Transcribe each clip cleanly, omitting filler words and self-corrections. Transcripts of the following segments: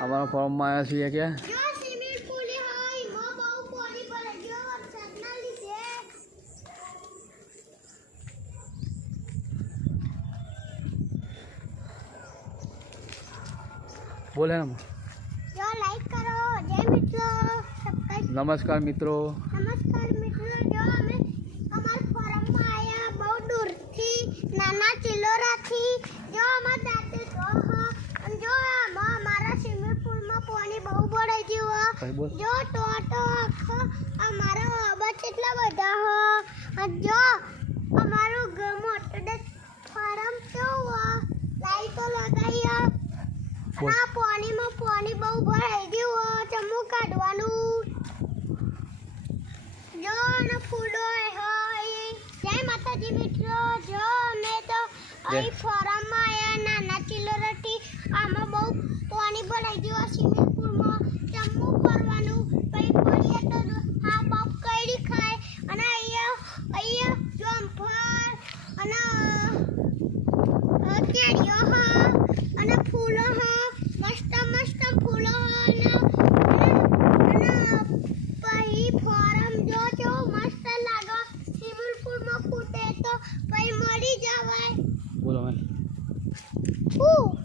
हमारा फॉर्म में आया છીએ क्या बोले ना लाइक करो जय मित्रों नमस्कार मित्रों जो हमें हमारे फॉर्म में आया बहुत दूर थी नाना चिलोरा थी जो हमारे दाते जो हमारा स्विमिंग पूल में पानी बहुत बड़े जीवा जो तो हमारा बच इतना बड़ा हो जो हमारो मोटे फॉर्म तो हुआ लाइट तो लगाई ना पानी में पानी बहुत बड़े जीवा चमू काटवानू जो न फूलो है जय माता जी मित्रों जो मैं तो आई फॉर्म में आया नाना चिलोरटी आमा बहु पानी भराई गयो स्विमिंग पूल में जम्मू फरवानु पई पड़िया तो हाफ हाफ कईडी खाय અને અહીંયા જમ્પર અને કેડીઓ હા અને ફૂલો હા મસ્ત મસ્ત ફૂલો અને પઈ ફોરમ જો મસ્ત લાગો સ્વિમિંગ પૂલ માં ફૂટે તો પઈ મરી જવાય बोलो मैं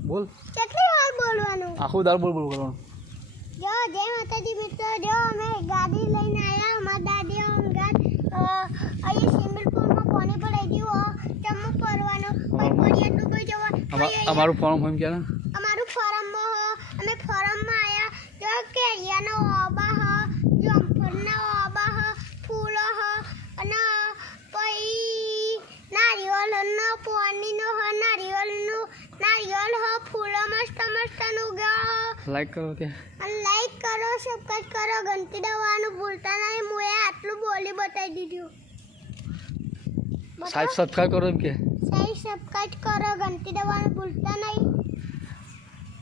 बोल કેટલી વાર બોલવાનું आखो दार बोल बोल करो જો જય માતાજી મિત્રો જો અમે ગાડી લઈને આયા અમાર દાદી અંગત અહીંયા સ્વિમિંગ પૂલ માં પાણી ભરાઈ ગયું જમ્મુ ફરવાનો કોઈ પડિયા ડૂબી જવા हमारो फॉर्म हम क्या ना અમારું ફોરમ માં અમે ફોરમ માં આયા જો કેરિયાનો ઓબા જમ્પરના ઓબા ફૂલો અને પઈ નારિયેળનો પાણીનો નારિયેળ ફૂલો મસ્ત મસ્ત નુગા लाइक करो क्या लाइक करो सब्सक्राइब करो घंटी दबावવાનું ભૂલતા નહીં મુએ આટલું બોલી બતાવી દીધું साइड सब्सक्राइब करो एम के સાઈડ સબસ્ક્રાઇબ કરો ઘંટી દબાવવાનું ભૂલતા નહીં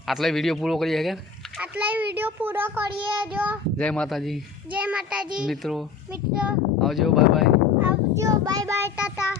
આટલા વિડિયો પૂરો કરીએ કે આટલા વિડિયો પૂરો કરીએ જો જય માતાજી જય માતાજી મિત્રો મિત્રો આવજો બાય બાય આવજો બાય બાય ટાટા